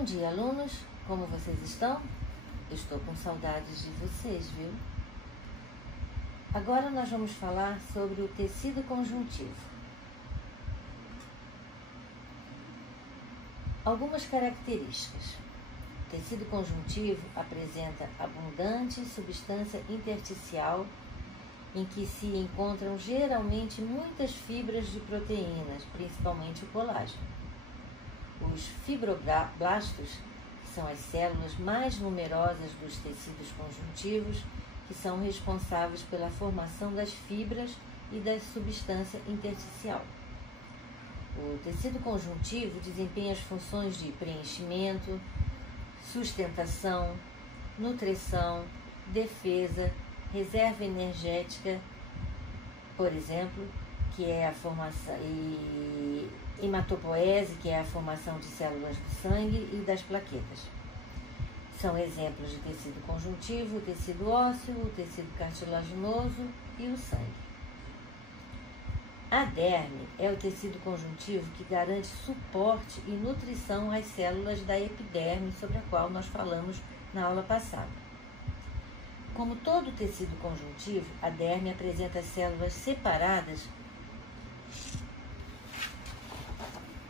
Bom dia, alunos! Como vocês estão? Estou com saudades de vocês, viu? Agora nós vamos falar sobre o tecido conjuntivo. Algumas características. O tecido conjuntivo apresenta abundante substância intersticial em que se encontram geralmente muitas fibras de proteínas, principalmente o colágeno. Os fibroblastos, que são as células mais numerosas dos tecidos conjuntivos, que são responsáveis pela formação das fibras e da substância intersticial. O tecido conjuntivo desempenha as funções de preenchimento, sustentação, nutrição, defesa, reserva energética, por exemplo, que é a formação, e hematopoese, que é a formação de células do sangue e das plaquetas. São exemplos de tecido conjuntivo, o tecido ósseo, o tecido cartilaginoso e o sangue. A derme é o tecido conjuntivo que garante suporte e nutrição às células da epiderme, sobre a qual nós falamos na aula passada. Como todo tecido conjuntivo, a derme apresenta células separadas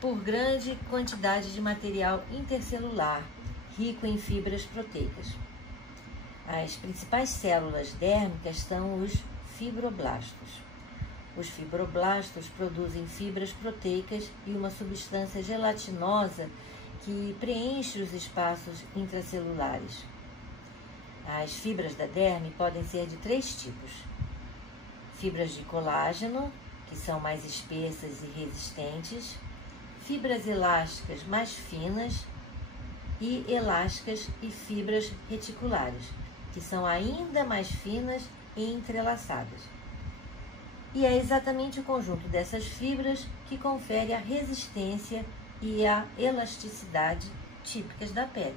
por grande quantidade de material intercelular, rico em fibras proteicas. As principais células dérmicas são os fibroblastos. Os fibroblastos produzem fibras proteicas e uma substância gelatinosa que preenche os espaços intracelulares. As fibras da derme podem ser de 3 tipos: fibras de colágeno, que são mais espessas e resistentes, fibras elásticas mais finas e elásticas e fibras reticulares, que são ainda mais finas e entrelaçadas. E é exatamente o conjunto dessas fibras que confere a resistência e a elasticidade típicas da pele.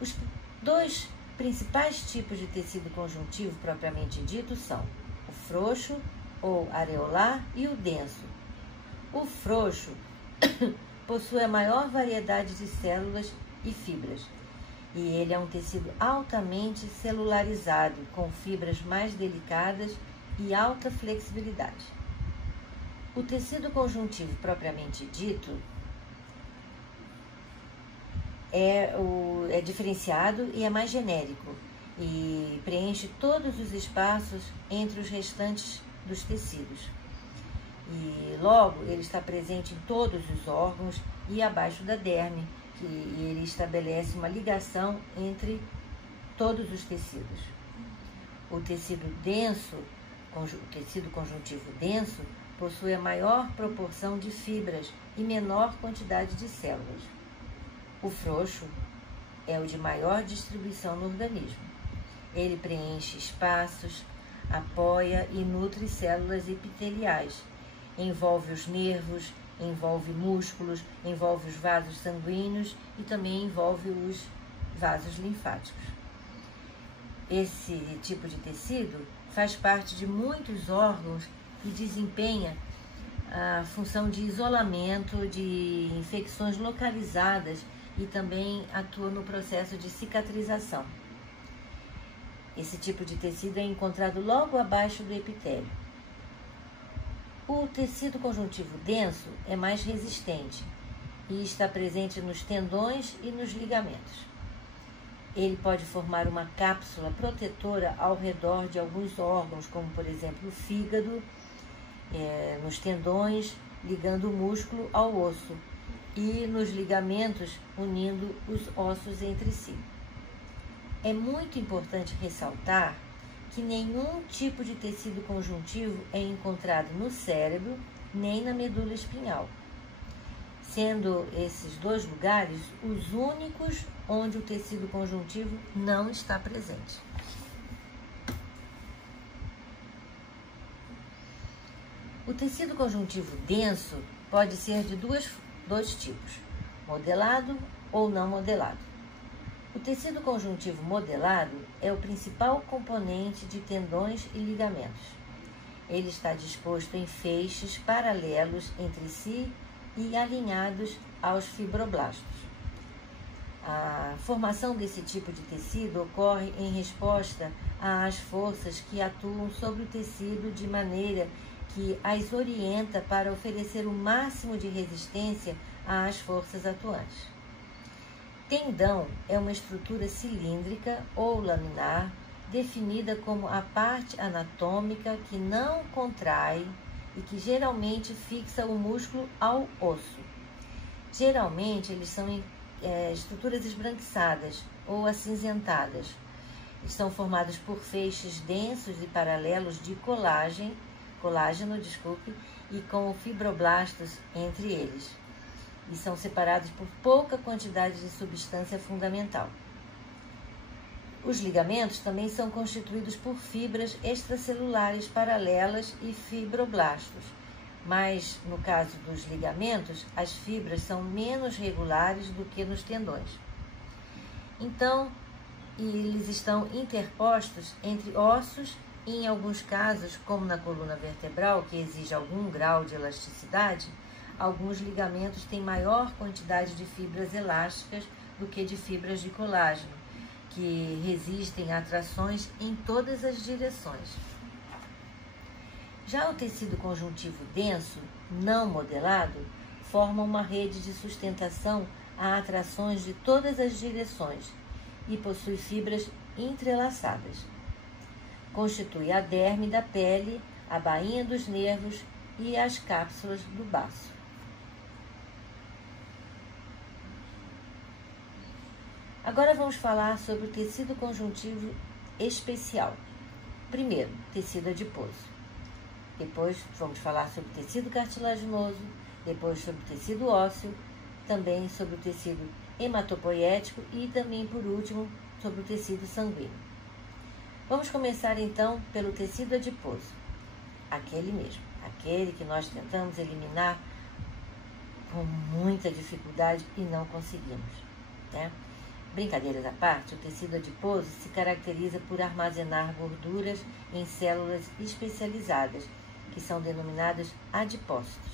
Os 2 principais tipos de tecido conjuntivo propriamente dito são o frouxo ou areolar e o denso. O frouxo possui a maior variedade de células e fibras, e ele é um tecido altamente celularizado, com fibras mais delicadas e alta flexibilidade. O tecido conjuntivo propriamente dito é diferenciado e é mais genérico, e preenche todos os espaços entre os restantes dos tecidos. E logo ele está presente em todos os órgãos e abaixo da derme, que ele estabelece uma ligação entre todos os tecidos. O tecido denso, o tecido conjuntivo denso, possui a maior proporção de fibras e menor quantidade de células. O frouxo é o de maior distribuição no organismo. Ele preenche espaços, apoia e nutre células epiteliais, envolve os nervos, envolve músculos, envolve os vasos sanguíneos e também envolve os vasos linfáticos. Esse tipo de tecido faz parte de muitos órgãos e desempenha a função de isolamento de infecções localizadas e também atua no processo de cicatrização. Esse tipo de tecido é encontrado logo abaixo do epitélio. O tecido conjuntivo denso é mais resistente e está presente nos tendões e nos ligamentos. Ele pode formar uma cápsula protetora ao redor de alguns órgãos, como por exemplo o fígado, nos tendões, ligando o músculo ao osso, e nos ligamentos, unindo os ossos entre si. É muito importante ressaltar que nenhum tipo de tecido conjuntivo é encontrado no cérebro nem na medula espinhal, sendo esses 2 lugares os únicos onde o tecido conjuntivo não está presente. O tecido conjuntivo denso pode ser de dois tipos, modelado ou não modelado. O tecido conjuntivo modelado é o principal componente de tendões e ligamentos. Ele está disposto em feixes paralelos entre si e alinhados aos fibroblastos. A formação desse tipo de tecido ocorre em resposta às forças que atuam sobre o tecido de maneira que as orienta para oferecer o máximo de resistência às forças atuantes. Tendão é uma estrutura cilíndrica ou laminar, definida como a parte anatômica que não contrai e que geralmente fixa o músculo ao osso. Geralmente, eles são estruturas esbranquiçadas ou acinzentadas. São formados por feixes densos e paralelos de colágeno, e com fibroblastos entre eles. E são separados por pouca quantidade de substância fundamental. Os ligamentos também são constituídos por fibras extracelulares paralelas e fibroblastos, mas no caso dos ligamentos, as fibras são menos regulares do que nos tendões. Então, eles estão interpostos entre ossos e, em alguns casos, como na coluna vertebral, que exige algum grau de elasticidade, alguns ligamentos têm maior quantidade de fibras elásticas do que de fibras de colágeno, que resistem a trações em todas as direções. Já o tecido conjuntivo denso, não modelado, forma uma rede de sustentação a atrações de todas as direções e possui fibras entrelaçadas. Constitui a derme da pele, a bainha dos nervos e as cápsulas do baço. Agora vamos falar sobre o tecido conjuntivo especial. Primeiro, tecido adiposo. Depois vamos falar sobre o tecido cartilaginoso, depois sobre o tecido ósseo, também sobre o tecido hematopoético e também, por último, sobre o tecido sanguíneo. Vamos começar então pelo tecido adiposo, aquele mesmo, aquele que nós tentamos eliminar com muita dificuldade e não conseguimos, né? Brincadeiras à parte, o tecido adiposo se caracteriza por armazenar gorduras em células especializadas, que são denominadas adipócitos.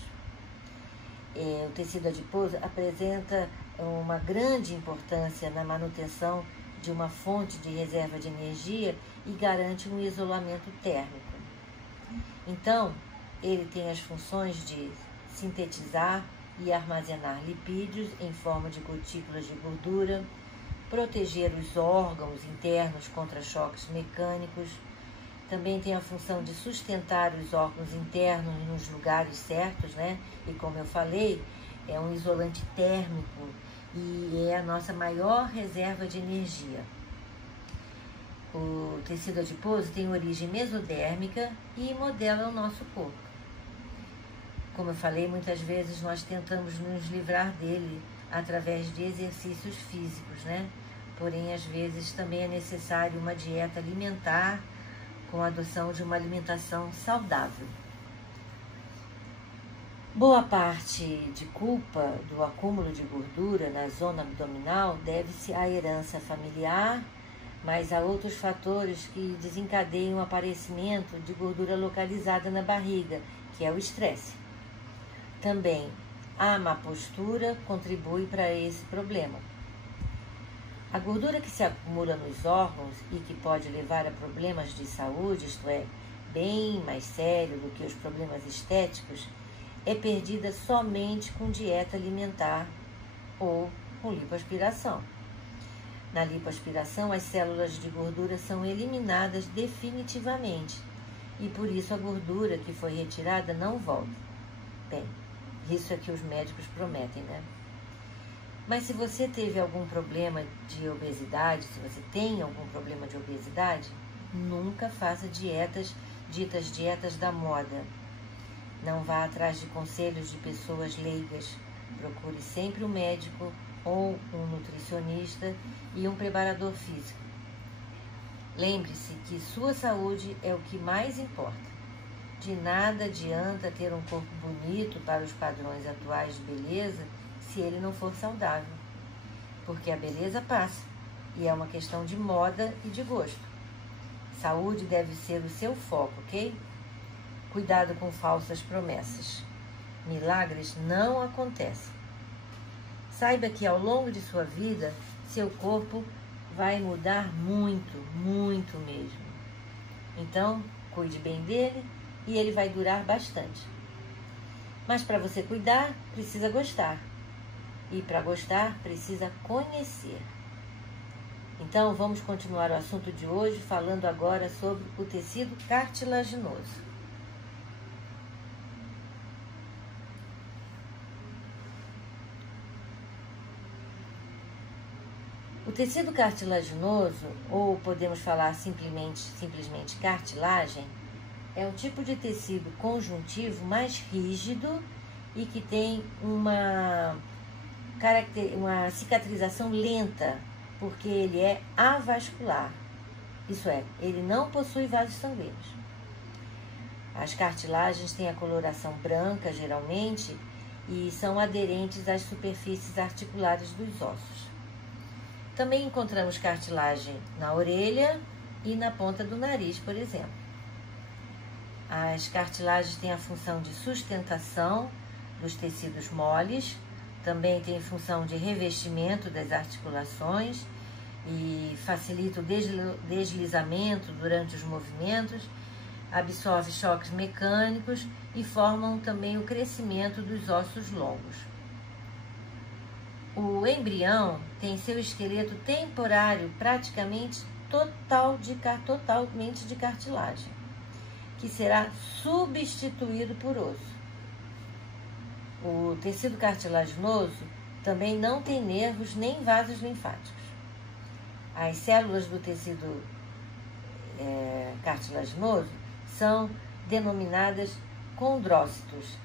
O tecido adiposo apresenta uma grande importância na manutenção de uma fonte de reserva de energia e garante um isolamento térmico. Então, ele tem as funções de sintetizar e armazenar lipídios em forma de gotículas de gordura, proteger os órgãos internos contra choques mecânicos, também tem a função de sustentar os órgãos internos nos lugares certos, né? E como eu falei, é um isolante térmico e é a nossa maior reserva de energia. O tecido adiposo tem origem mesodérmica e modela o nosso corpo. Como eu falei, muitas vezes nós tentamos nos livrar dele através de exercícios físicos, né? Porém, às vezes também é necessário uma dieta alimentar com a adoção de uma alimentação saudável. Boa parte de culpa do acúmulo de gordura na zona abdominal deve-se à herança familiar, mas há outros fatores que desencadeiam o aparecimento de gordura localizada na barriga, que é o estresse. Também a má postura contribui para esse problema. A gordura que se acumula nos órgãos e que pode levar a problemas de saúde, isto é, bem mais sério do que os problemas estéticos, é perdida somente com dieta alimentar ou com lipoaspiração. Na lipoaspiração, as células de gordura são eliminadas definitivamente e por isso a gordura que foi retirada não volta. Bem, isso é que os médicos prometem, né? Mas se você teve algum problema de obesidade, se você tem algum problema de obesidade, nunca faça ditas dietas da moda. Não vá atrás de conselhos de pessoas leigas. Procure sempre um médico ou um nutricionista e um preparador físico. Lembre-se que sua saúde é o que mais importa. De nada adianta ter um corpo bonito para os padrões atuais de beleza se ele não for saudável, porque a beleza passa e é uma questão de moda e de gosto. Saúde deve ser o seu foco, ok? Cuidado com falsas promessas. milagres não acontecem. Saiba que ao longo de sua vida, seu corpo vai mudar muito, muito mesmo. Então, cuide bem dele e ele vai durar bastante. Mas para você cuidar, precisa gostar. E para gostar, precisa conhecer. Então, vamos continuar o assunto de hoje, falando agora sobre o tecido cartilaginoso. O tecido cartilaginoso, ou podemos falar simplesmente cartilagem, é um tipo de tecido conjuntivo mais rígido e que tem uma cicatrização lenta, porque ele é avascular. Isso é, ele não possui vasos sanguíneos. As cartilagens têm a coloração branca, geralmente, e são aderentes às superfícies articulares dos ossos. Também encontramos cartilagem na orelha e na ponta do nariz, por exemplo. As cartilagens têm a função de sustentação dos tecidos moles, também têm função de revestimento das articulações e facilita o deslizamento durante os movimentos, absorve choques mecânicos e formam também o crescimento dos ossos longos. O embrião tem seu esqueleto temporário praticamente totalmente de cartilagem, que será substituído por osso. O tecido cartilaginoso também não tem nervos nem vasos linfáticos. As células do tecido cartilaginoso são denominadas condrócitos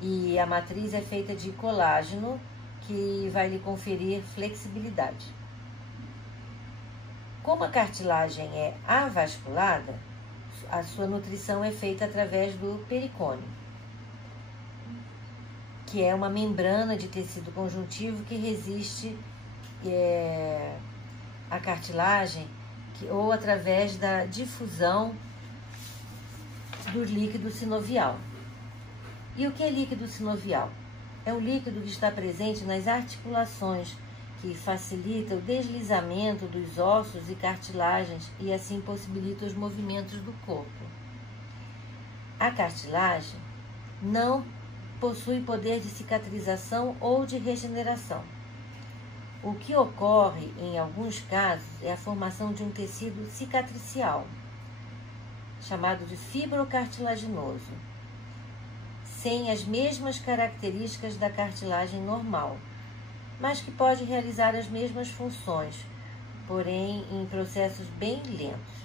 e a matriz é feita de colágeno, que vai lhe conferir flexibilidade. Como a cartilagem é avasculada, a sua nutrição é feita através do pericônio, que é uma membrana de tecido conjuntivo que resiste à cartilagem ou através da difusão do líquido sinovial. E o que é líquido sinovial? É um líquido que está presente nas articulações, que facilita o deslizamento dos ossos e cartilagens e assim possibilita os movimentos do corpo. A cartilagem não possui poder de cicatrização ou de regeneração. O que ocorre em alguns casos é a formação de um tecido cicatricial, chamado de fibrocartilaginoso, sem as mesmas características da cartilagem normal, mas que pode realizar as mesmas funções, porém em processos bem lentos.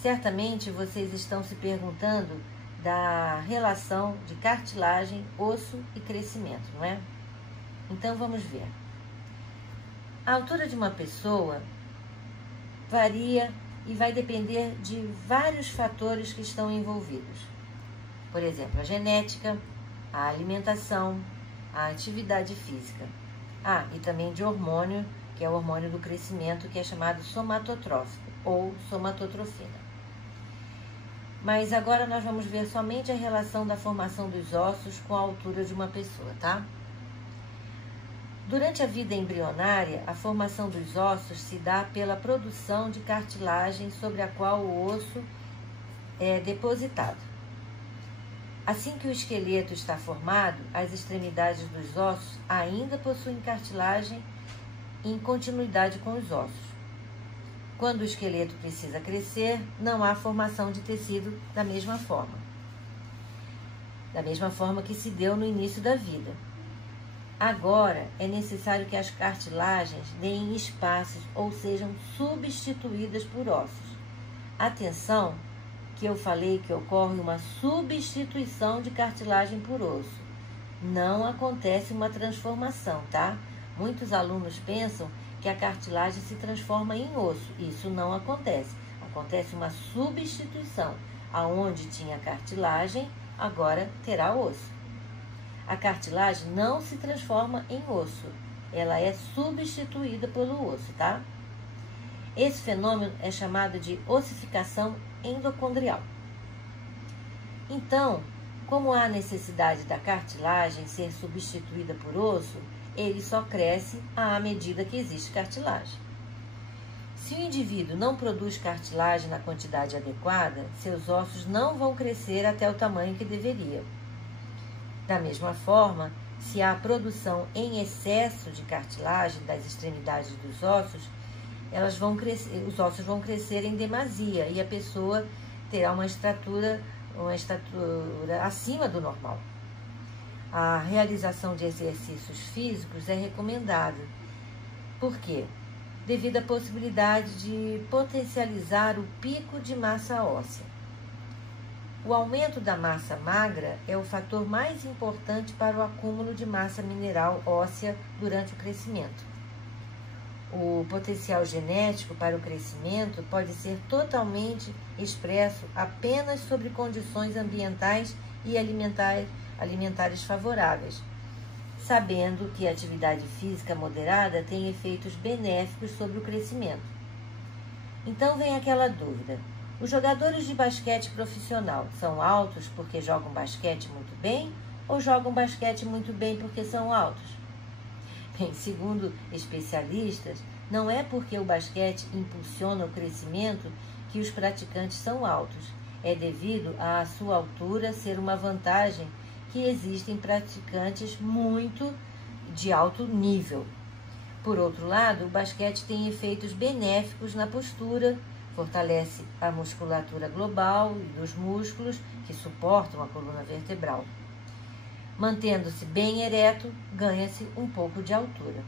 Certamente vocês estão se perguntando da relação de cartilagem, osso e crescimento, não é? Então vamos ver. A altura de uma pessoa varia e vai depender de vários fatores que estão envolvidos. Por exemplo, a genética, a alimentação, a atividade física. E também de hormônio, que é o hormônio do crescimento, que é chamado somatotrófico ou somatotrofina. Mas agora nós vamos ver somente a relação da formação dos ossos com a altura de uma pessoa, tá? Durante a vida embrionária, a formação dos ossos se dá pela produção de cartilagem sobre a qual o osso é depositado. Assim que o esqueleto está formado, as extremidades dos ossos ainda possuem cartilagem em continuidade com os ossos. Quando o esqueleto precisa crescer, não há formação de tecido da mesma forma que se deu no início da vida. Agora, é necessário que as cartilagens deem espaços ou sejam substituídas por ossos. Atenção, que eu falei que ocorre uma substituição de cartilagem por osso. Não acontece uma transformação, tá? Muitos alunos pensam que a cartilagem se transforma em osso. Isso não acontece. Acontece uma substituição. Aonde tinha cartilagem, agora terá osso. A cartilagem não se transforma em osso. Ela é substituída pelo osso, tá? Esse fenômeno é chamado de ossificação endocondrial. Então, como há necessidade da cartilagem ser substituída por osso, ele só cresce à medida que existe cartilagem. Se o indivíduo não produz cartilagem na quantidade adequada, seus ossos não vão crescer até o tamanho que deveria. Da mesma forma, se há produção em excesso de cartilagem das extremidades dos ossos, os ossos vão crescer em demasia e a pessoa terá uma estatura acima do normal. A realização de exercícios físicos é recomendada. Por quê? Devido à possibilidade de potencializar o pico de massa óssea. O aumento da massa magra é o fator mais importante para o acúmulo de massa mineral óssea durante o crescimento. O potencial genético para o crescimento pode ser totalmente expresso apenas sobre condições ambientais e alimentares favoráveis, sabendo que a atividade física moderada tem efeitos benéficos sobre o crescimento. Então vem aquela dúvida: os jogadores de basquete profissional são altos porque jogam basquete muito bem ou jogam basquete muito bem porque são altos? Bem, segundo especialistas, não é porque o basquete impulsiona o crescimento que os praticantes são altos. É devido à sua altura ser uma vantagem que existem praticantes muito de alto nível. Por outro lado, o basquete tem efeitos benéficos na postura, fortalece a musculatura global e dos músculos que suportam a coluna vertebral. Mantendo-se bem ereto, ganha-se um pouco de altura.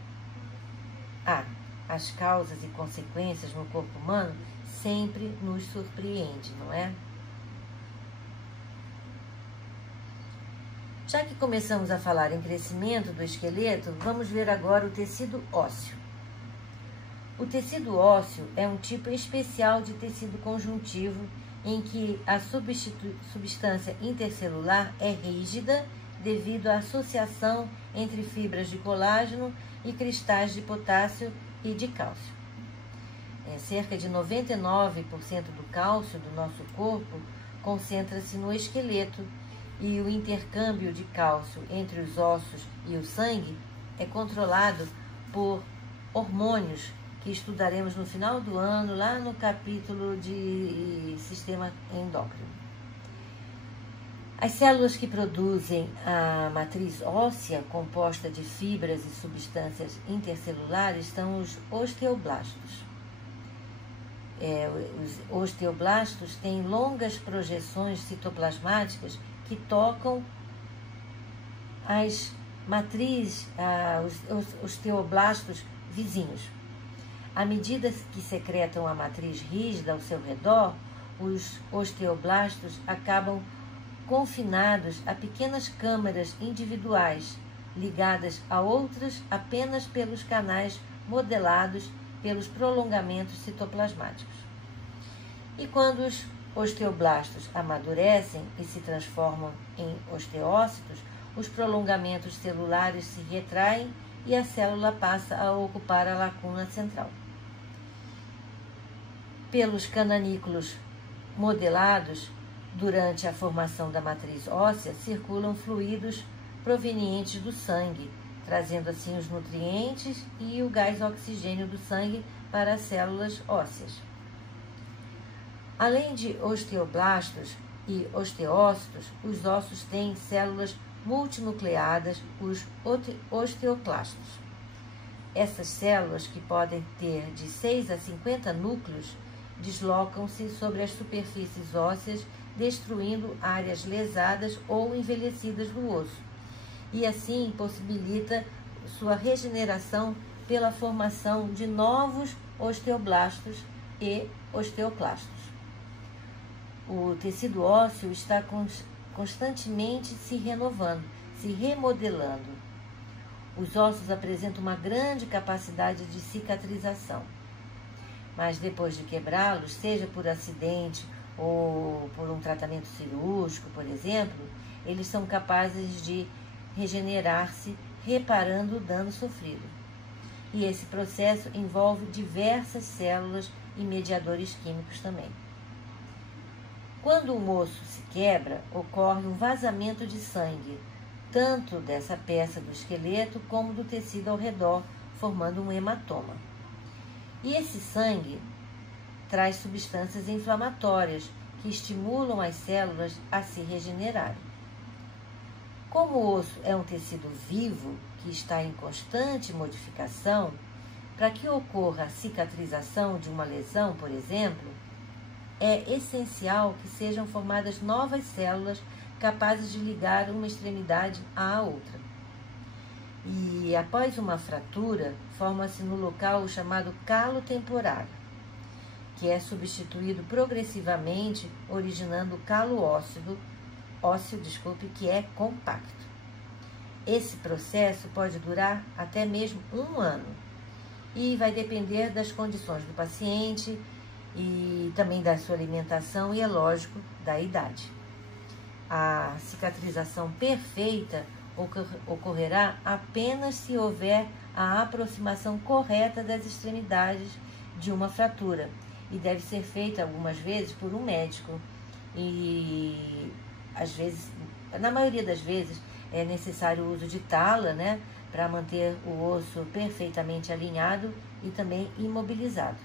As causas e consequências no corpo humano sempre nos surpreendem, não é? Já que começamos a falar em crescimento do esqueleto, vamos ver agora o tecido ósseo. O tecido ósseo é um tipo especial de tecido conjuntivo em que a substância intercelular é rígida devido à associação entre fibras de colágeno e cristais de potássio e de cálcio. Cerca de 99% do cálcio do nosso corpo concentra-se no esqueleto e o intercâmbio de cálcio entre os ossos e o sangue é controlado por hormônios que estudaremos no final do ano, lá no capítulo de sistema endócrino. As células que produzem a matriz óssea, composta de fibras e substâncias intercelulares, são os osteoblastos. Os osteoblastos têm longas projeções citoplasmáticas que tocam as matrizes, os osteoblastos vizinhos. À medida que secretam a matriz rígida ao seu redor, os osteoblastos acabam confinados a pequenas câmaras individuais, ligadas a outras apenas pelos canais modelados pelos prolongamentos citoplasmáticos. E quando os osteoblastos amadurecem e se transformam em osteócitos, os prolongamentos celulares se retraem e a célula passa a ocupar a lacuna central. Pelos cananículos modelados, durante a formação da matriz óssea, circulam fluidos provenientes do sangue, trazendo assim os nutrientes e o gás oxigênio do sangue para as células ósseas. Além de osteoblastos e osteócitos, os ossos têm células multinucleadas, os osteoclastos. Essas células, que podem ter de 6 a 50 núcleos, deslocam-se sobre as superfícies ósseas, destruindo áreas lesadas ou envelhecidas do osso, e assim possibilita sua regeneração pela formação de novos osteoblastos e osteoclastos. O tecido ósseo está constantemente se renovando, se remodelando. Os ossos apresentam uma grande capacidade de cicatrização, mas depois de quebrá-los, seja por acidente ou por um tratamento cirúrgico, por exemplo, eles são capazes de regenerar-se, reparando o dano sofrido. E esse processo envolve diversas células e mediadores químicos também. Quando um osso se quebra, ocorre um vazamento de sangue, tanto dessa peça do esqueleto como do tecido ao redor, formando um hematoma. E esse sangue traz substâncias inflamatórias que estimulam as células a se regenerarem. Como o osso é um tecido vivo que está em constante modificação, para que ocorra a cicatrização de uma lesão, por exemplo, é essencial que sejam formadas novas células capazes de ligar uma extremidade à outra. E após uma fratura, forma-se no local o chamado calo temporário, que é substituído progressivamente, originando o calo ósseo, que é compacto. Esse processo pode durar até mesmo 1 ano e vai depender das condições do paciente e também da sua alimentação e, é lógico, da idade. A cicatrização perfeita ocorrerá apenas se houver a aproximação correta das extremidades de uma fratura e deve ser feita algumas vezes por um médico e às vezes, na maioria das vezes, é necessário o uso de tala, né, para manter o osso perfeitamente alinhado e também imobilizado.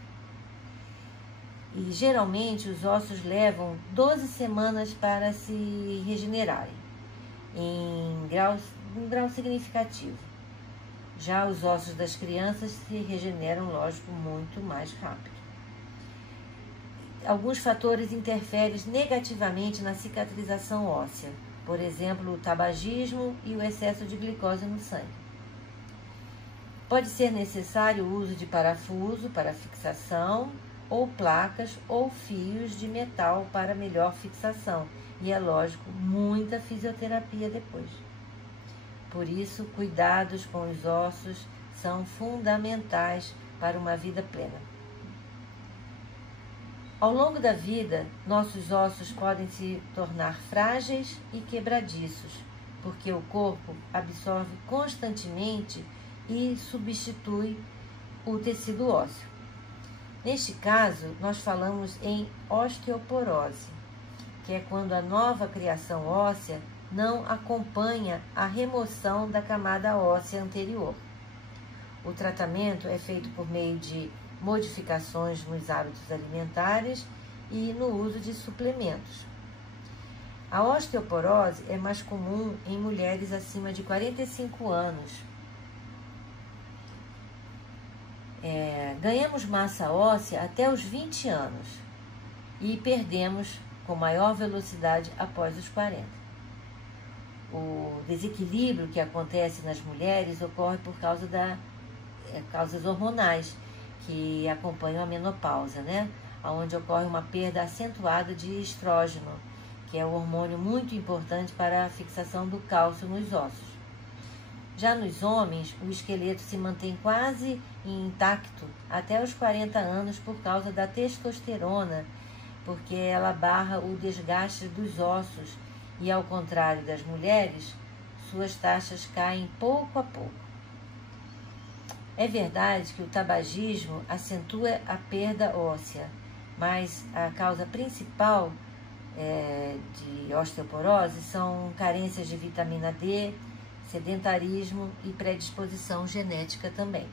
E geralmente os ossos levam 12 semanas para se regenerarem, em grau significativo. Já os ossos das crianças se regeneram, lógico, muito mais rápido. Alguns fatores interferem negativamente na cicatrização óssea, por exemplo, o tabagismo e o excesso de glicose no sangue. Pode ser necessário o uso de parafuso para fixação, ou placas ou fios de metal para melhor fixação. E é lógico, muita fisioterapia depois. Por isso, cuidados com os ossos são fundamentais para uma vida plena. Ao longo da vida, nossos ossos podem se tornar frágeis e quebradiços, porque o corpo absorve constantemente e substitui o tecido ósseo. Neste caso, nós falamos em osteoporose, que é quando a nova criação óssea não acompanha a remoção da camada óssea anterior. O tratamento é feito por meio de modificações nos hábitos alimentares e no uso de suplementos. A osteoporose é mais comum em mulheres acima de 45 anos. Ganhamos massa óssea até os 20 anos e perdemos com maior velocidade após os 40. O desequilíbrio que acontece nas mulheres ocorre por causa causas hormonais que acompanham a menopausa, né? Onde ocorre uma perda acentuada de estrógeno, que é um hormônio muito importante para a fixação do cálcio nos ossos. Já nos homens, o esqueleto se mantém quase intacto até os 40 anos por causa da testosterona, porque ela barra o desgaste dos ossos e, ao contrário das mulheres, suas taxas caem pouco a pouco. É verdade que o tabagismo acentua a perda óssea, mas a causa principal de osteoporose são carências de vitamina D, sedentarismo e predisposição genética também.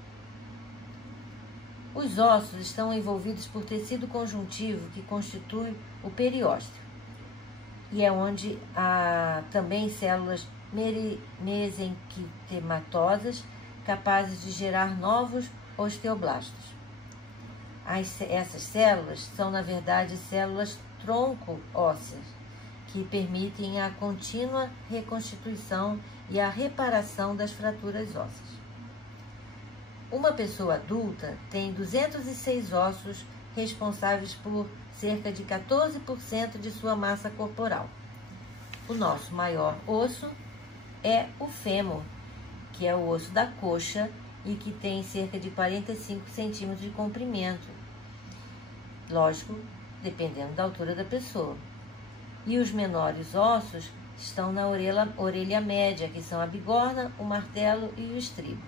Os ossos estão envolvidos por tecido conjuntivo que constitui o periósteo e é onde há também células mesenquitematosas capazes de gerar novos osteoblastos. Essas células são, na verdade, células tronco ósseas que permitem a contínua reconstituição e a reparação das fraturas ósseas. Uma pessoa adulta tem 206 ossos responsáveis por cerca de 14% de sua massa corporal. O nosso maior osso é o fêmur, que é o osso da coxa e que tem cerca de 45 centímetros de comprimento. Lógico, dependendo da altura da pessoa. E os menores ossos estão na orelha média, que são a bigorna, o martelo e o estribo,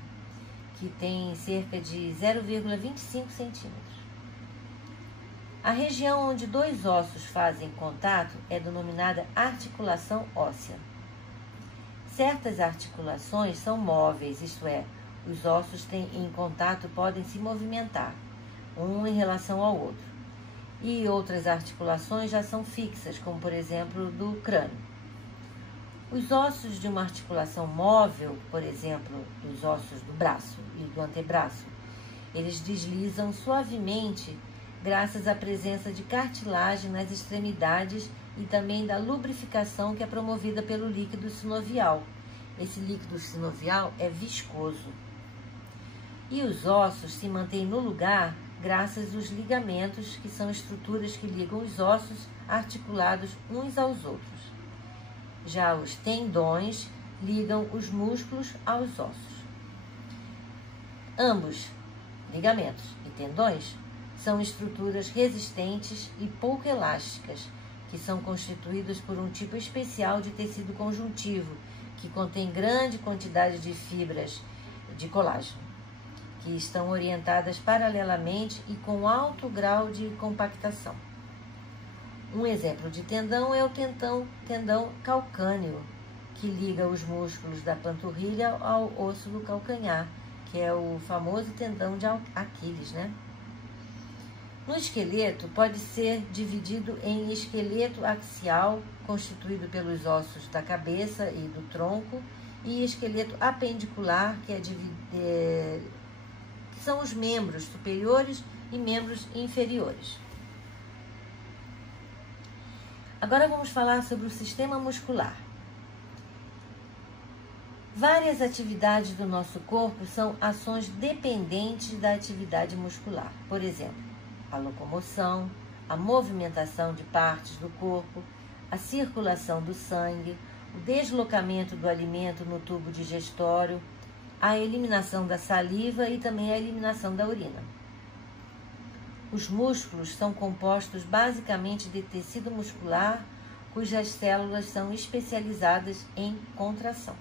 que tem cerca de 0,25 centímetros. A região onde dois ossos fazem contato é denominada articulação óssea. Certas articulações são móveis, isto é, os ossos em contato podem se movimentar, um em relação ao outro. E outras articulações já são fixas, como por exemplo do crânio. Os ossos de uma articulação móvel, por exemplo, os ossos do braço e do antebraço, eles deslizam suavemente graças à presença de cartilagem nas extremidades e também da lubrificação que é promovida pelo líquido sinovial. Esse líquido sinovial é viscoso. E os ossos se mantêm no lugar graças aos ligamentos, que são estruturas que ligam os ossos articulados uns aos outros. Já os tendões ligam os músculos aos ossos. Ambos, ligamentos e tendões, são estruturas resistentes e pouco elásticas, que são constituídas por um tipo especial de tecido conjuntivo, que contém grande quantidade de fibras de colágeno, que estão orientadas paralelamente e com alto grau de compactação. Um exemplo de tendão é o tendão calcâneo, que liga os músculos da panturrilha ao osso do calcanhar, que é o famoso tendão de Aquiles, né? No esqueleto, pode ser dividido em esqueleto axial, constituído pelos ossos da cabeça e do tronco, e esqueleto apendicular, que são os membros superiores e membros inferiores. Agora vamos falar sobre o sistema muscular. Várias atividades do nosso corpo são ações dependentes da atividade muscular. Por exemplo, a locomoção, a movimentação de partes do corpo, a circulação do sangue, o deslocamento do alimento no tubo digestório, a eliminação da saliva e também a eliminação da urina. Os músculos são compostos basicamente de tecido muscular, cujas células são especializadas em contração.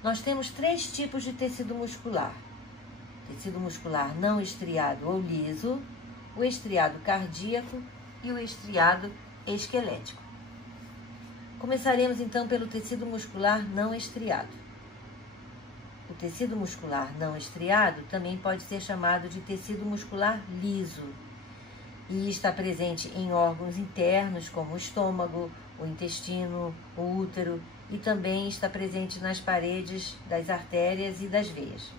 Nós temos 3 tipos de tecido muscular: tecido muscular não estriado ou liso, o estriado cardíaco e o estriado esquelético. Começaremos então pelo tecido muscular não estriado. O tecido muscular não estriado também pode ser chamado de tecido muscular liso e está presente em órgãos internos como o estômago, o intestino, o útero, e também está presente nas paredes das artérias e das veias.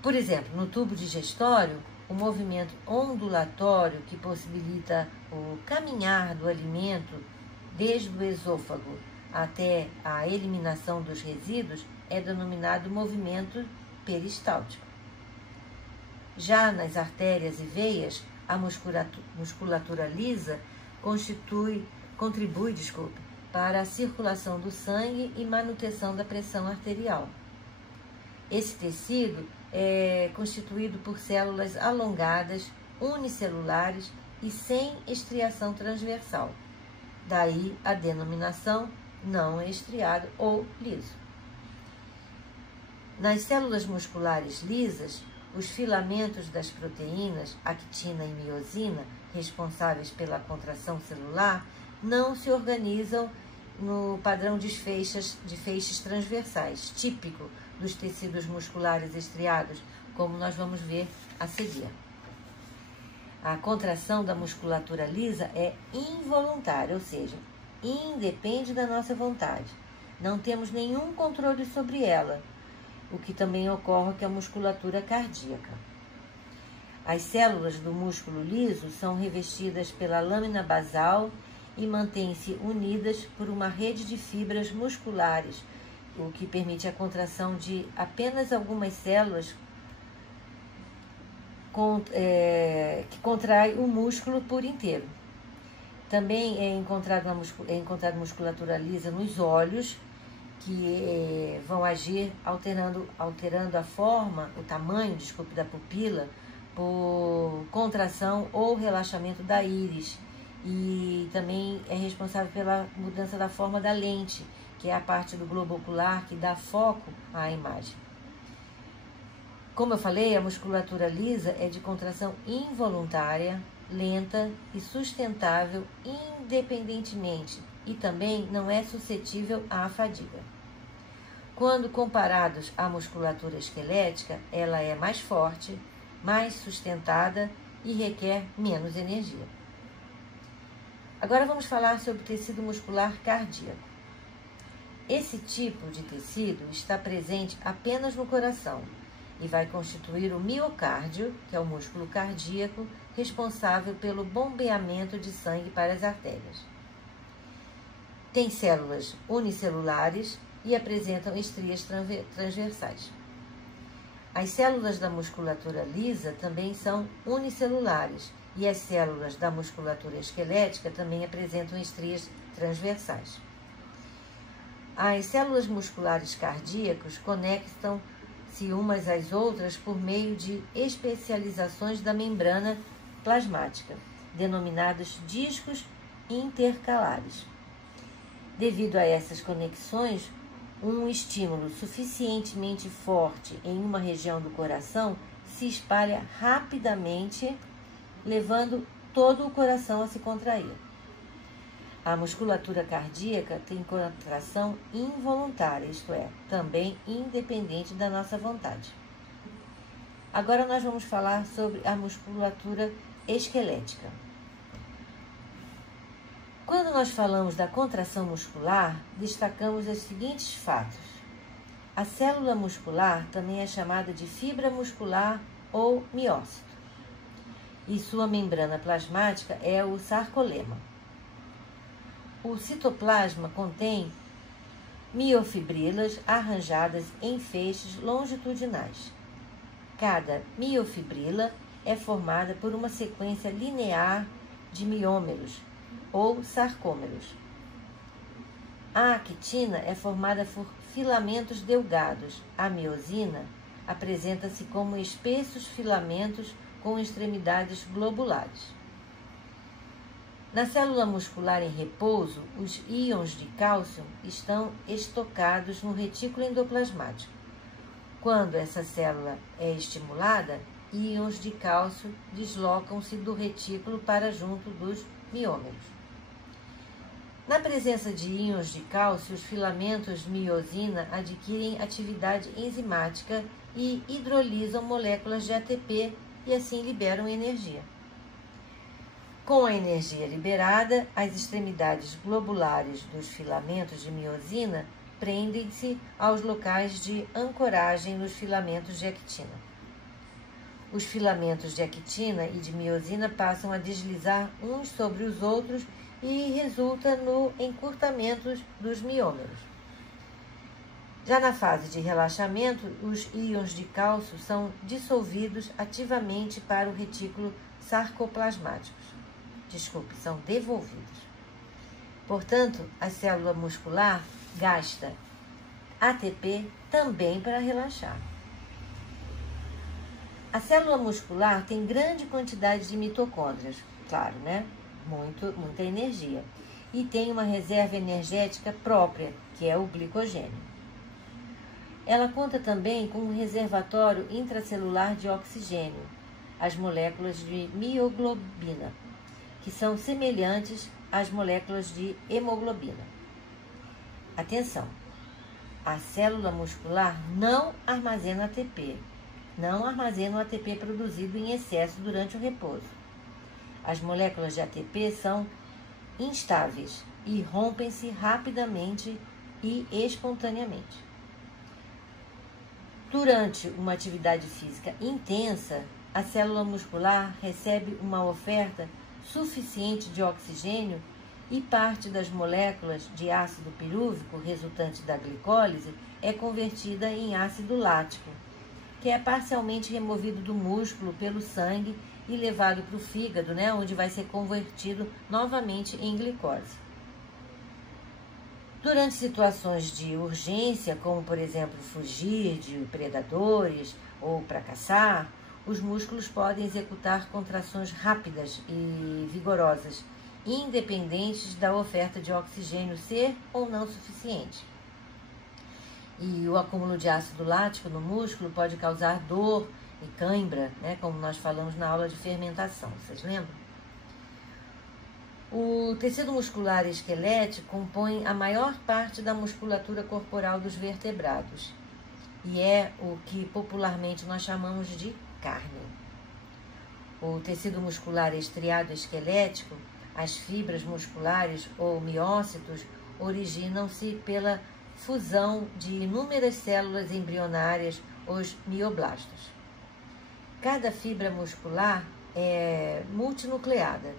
Por exemplo, no tubo digestório, o movimento ondulatório que possibilita o caminhar do alimento desde o esôfago até a eliminação dos resíduos é denominado movimento peristáltico. Já nas artérias e veias, a musculatura lisa contribui para a circulação do sangue e manutenção da pressão arterial. Esse tecido é constituído por células alongadas, unicelulares e sem estriação transversal. Daí a denominação não estriado ou liso. Nas células musculares lisas, os filamentos das proteínas, actina e miosina, responsáveis pela contração celular, não se organizam no padrão de feixes transversais, típico dos tecidos musculares estriados, como nós vamos ver a seguir. A contração da musculatura lisa é involuntária, ou seja, independe da nossa vontade. Não temos nenhum controle sobre ela, o que também ocorre com a musculatura cardíaca. As células do músculo liso são revestidas pela lâmina basal e mantêm-se unidas por uma rede de fibras musculares, o que permite a contração de apenas algumas células que contrai o músculo por inteiro. Também é encontrada musculatura lisa nos olhos, que vão agir alterando a forma, o tamanho, da pupila, por contração ou relaxamento da íris, e também é responsável pela mudança da forma da lente, que é a parte do globo ocular que dá foco à imagem. Como eu falei, a musculatura lisa é de contração involuntária, lenta e sustentável independentemente e também não é suscetível à fadiga. Quando comparados à musculatura esquelética, ela é mais forte, mais sustentada e requer menos energia. Agora vamos falar sobre o tecido muscular cardíaco. Esse tipo de tecido está presente apenas no coração e vai constituir o miocárdio, que é o músculo cardíaco, responsável pelo bombeamento de sangue para as artérias. Tem células unicelulares e apresentam estrias transversais. As células da musculatura lisa também são unicelulares e as células da musculatura esquelética também apresentam estrias transversais. As células musculares cardíacas conectam-se umas às outras por meio de especializações da membrana plasmática, denominadas discos intercalares. Devido a essas conexões, um estímulo suficientemente forte em uma região do coração se espalha rapidamente, levando todo o coração a se contrair. A musculatura cardíaca tem contração involuntária, isto é, também independente da nossa vontade. Agora nós vamos falar sobre a musculatura esquelética. Quando nós falamos da contração muscular, destacamos os seguintes fatos. A célula muscular também é chamada de fibra muscular ou miócito, e sua membrana plasmática é o sarcolema. O citoplasma contém miofibrilas arranjadas em feixes longitudinais. Cada miofibrila é formada por uma sequência linear de miômeros ou sarcômeros. A actina é formada por filamentos delgados. A miosina apresenta-se como espessos filamentos com extremidades globulares. Na célula muscular em repouso, os íons de cálcio estão estocados no retículo endoplasmático. Quando essa célula é estimulada, íons de cálcio deslocam-se do retículo para junto dos miômeros. Na presença de íons de cálcio, os filamentos de miosina adquirem atividade enzimática e hidrolisam moléculas de ATP e assim liberam energia. Com a energia liberada, as extremidades globulares dos filamentos de miosina prendem-se aos locais de ancoragem nos filamentos de actina. Os filamentos de actina e de miosina passam a deslizar uns sobre os outros e resulta no encurtamento dos miômeros. Já na fase de relaxamento, os íons de cálcio são dissolvidos ativamente para o retículo sarcoplasmático. São devolvidos. Portanto, a célula muscular gasta ATP também para relaxar. A célula muscular tem grande quantidade de mitocôndrias, claro, né? Muita energia. E tem uma reserva energética própria, que é o glicogênio. Ela conta também com um reservatório intracelular de oxigênio, as moléculas de mioglobina, que são semelhantes às moléculas de hemoglobina. Atenção! A célula muscular não armazena ATP, não armazena o ATP produzido em excesso durante o repouso. As moléculas de ATP são instáveis e rompem-se rapidamente e espontaneamente. Durante uma atividade física intensa, a célula muscular recebe uma oferta suficiente de oxigênio e parte das moléculas de ácido pirúvico resultante da glicólise é convertida em ácido lático, que é parcialmente removido do músculo pelo sangue e levado para o fígado, né, onde vai ser convertido novamente em glicose. Durante situações de urgência, como por exemplo fugir de predadores ou para caçar, os músculos podem executar contrações rápidas e vigorosas, independentes da oferta de oxigênio ser ou não suficiente. E o acúmulo de ácido lático no músculo pode causar dor e cãibra, né, como nós falamos na aula de fermentação, vocês lembram? O tecido muscular esquelético compõe a maior parte da musculatura corporal dos vertebrados e é o que popularmente nós chamamos de carne. O tecido muscular estriado esquelético, as fibras musculares ou miócitos, originam-se pela fusão de inúmeras células embrionárias, os mioblastos. Cada fibra muscular é multinucleada.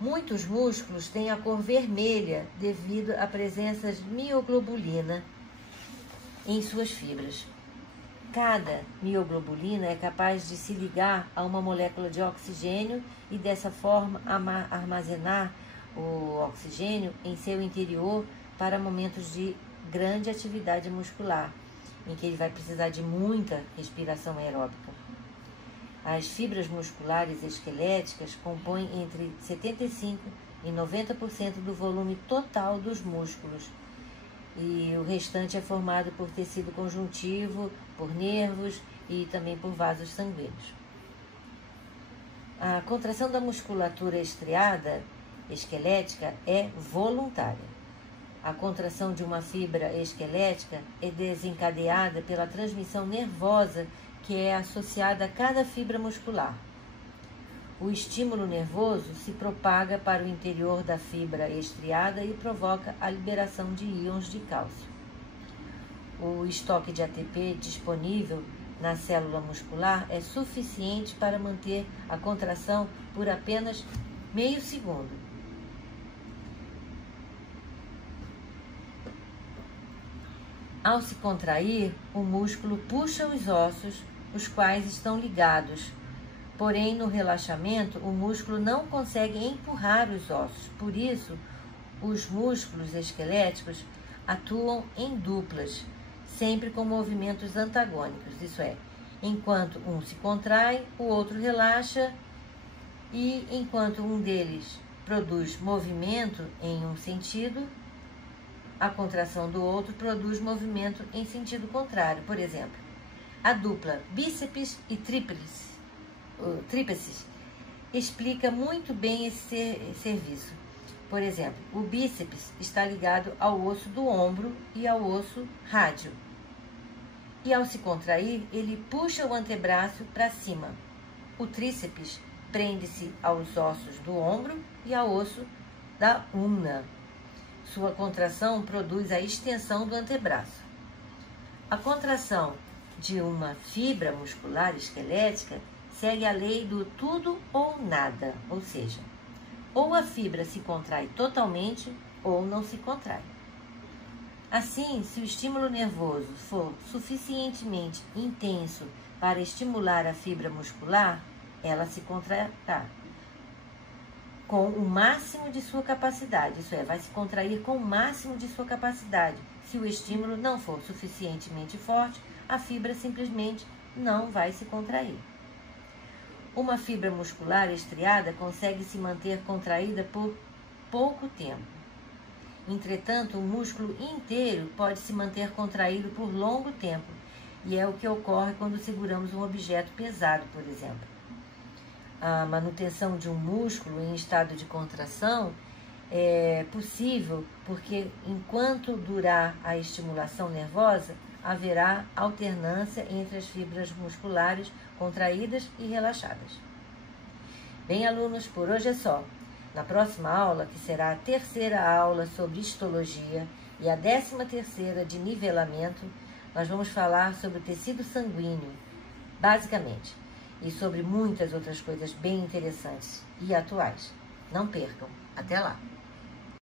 Muitos músculos têm a cor vermelha devido à presença de mioglobulina em suas fibras. Cada mioglobulina é capaz de se ligar a uma molécula de oxigênio e dessa forma armazenar o oxigênio em seu interior para momentos de grande atividade muscular, em que ele vai precisar de muita respiração aeróbica. As fibras musculares esqueléticas compõem entre 75% e 90% do volume total dos músculos, e o restante é formado por tecido conjuntivo, por nervos e também por vasos sanguíneos. A contração da musculatura estriada esquelética é voluntária. A contração de uma fibra esquelética é desencadeada pela transmissão nervosa que é associada a cada fibra muscular. O estímulo nervoso se propaga para o interior da fibra estriada e provoca a liberação de íons de cálcio. O estoque de ATP disponível na célula muscular é suficiente para manter a contração por apenas meio segundo. Ao se contrair, o músculo puxa os ossos, os quais estão ligados. Porém, no relaxamento, o músculo não consegue empurrar os ossos. Por isso, os músculos esqueléticos atuam em duplas, sempre com movimentos antagônicos. Isso é, enquanto um se contrai, o outro relaxa, e enquanto um deles produz movimento em um sentido, a contração do outro produz movimento em sentido contrário. Por exemplo, a dupla bíceps e tríceps explica muito bem esse serviço. Por exemplo, o bíceps está ligado ao osso do ombro e ao osso rádio. E ao se contrair, ele puxa o antebraço para cima. O tríceps prende-se aos ossos do ombro e ao osso da ulna. Sua contração produz a extensão do antebraço. A contração de uma fibra muscular esquelética segue a lei do tudo ou nada, ou seja, ou a fibra se contrai totalmente ou não se contrai. Assim, se o estímulo nervoso for suficientemente intenso para estimular a fibra muscular, ela se contrairá com o máximo de sua capacidade, isso é, vai se contrair com o máximo de sua capacidade. Se o estímulo não for suficientemente forte, a fibra simplesmente não vai se contrair. Uma fibra muscular estriada consegue se manter contraída por pouco tempo. Entretanto, o músculo inteiro pode se manter contraído por longo tempo, e é o que ocorre quando seguramos um objeto pesado, por exemplo. A manutenção de um músculo em estado de contração é possível porque, enquanto durar a estimulação nervosa, haverá alternância entre as fibras musculares contraídas e relaxadas. Bem, alunos, por hoje é só. Na próxima aula, que será a terceira aula sobre histologia e a 13ª de nivelamento, nós vamos falar sobre o tecido sanguíneo, basicamente, e sobre muitas outras coisas bem interessantes e atuais. Não percam. Até lá!